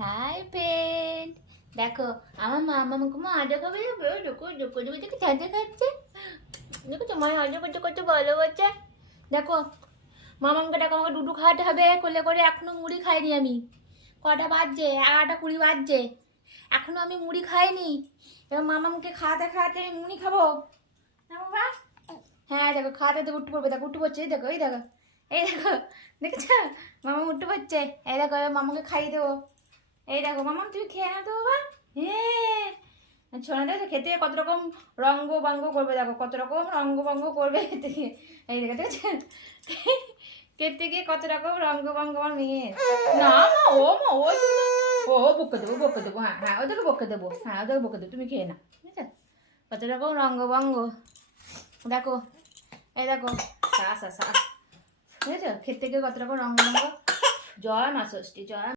Hi friend, দেখো আমার মামাকে আজা খাবে দেখো দেখো দেখো দেখো চাঁদা খাচ্ছে। দেখো তোমার আজা করতে করতে ভালো হচ্ছে। দেখো মামাকে দেখো, আমাকে ডুডু খাওয়াতে হবে কোলে করে। এখনো মুড়ি খাইনি আমি। কটা বাজছে? 11টা 20 বাজছে, এখনো আমি মুড়ি খাইনি। এবার মামাকে খাওয়াতে খাওয়াতে আমি মুড়ি খাবো না বাবা। হ্যাঁ দেখো খাওয়াতে তো উঠতে পড়বে। দেখো উঠতে পড়ছে, এই দেখো এই দেখো এই দেখো, দেখেছো মামা উঠতে পারছে। এই দেখো এবার মামাকে খাইয়ে দেবো। এই দেখো মামা তুমি খেয়ে না তো বাবা। হ্যাঁ ছোনা দেখো খেতে কত রকম রঙ্গ ভঙ্গ করবে। দেখো কত রকম রঙ্গ ভঙ্গ করবে খেতে গিয়ে। এই দেখো দেখেছেন খেতে গিয়ে কত রকম রঙ্গ ভঙ্গ আমার মেয়ে। না মা ও মা ও ও বকে দেবো বকে দেবো। হ্যাঁ হ্যাঁ ওদেরকে বকে দেবো। হ্যাঁ ওদেরকে বকে দেবো, তুমি খেয়ে না। ঠিক আছে কত রকম রঙ্গ ভঙ্গ দেখো। এই দেখো শ্বাস শ্বাস, বুঝেছো খেতে গিয়ে কত রকম রঙ্গ ভঙ্গ। জয় মা ষষ্ঠী, জয়।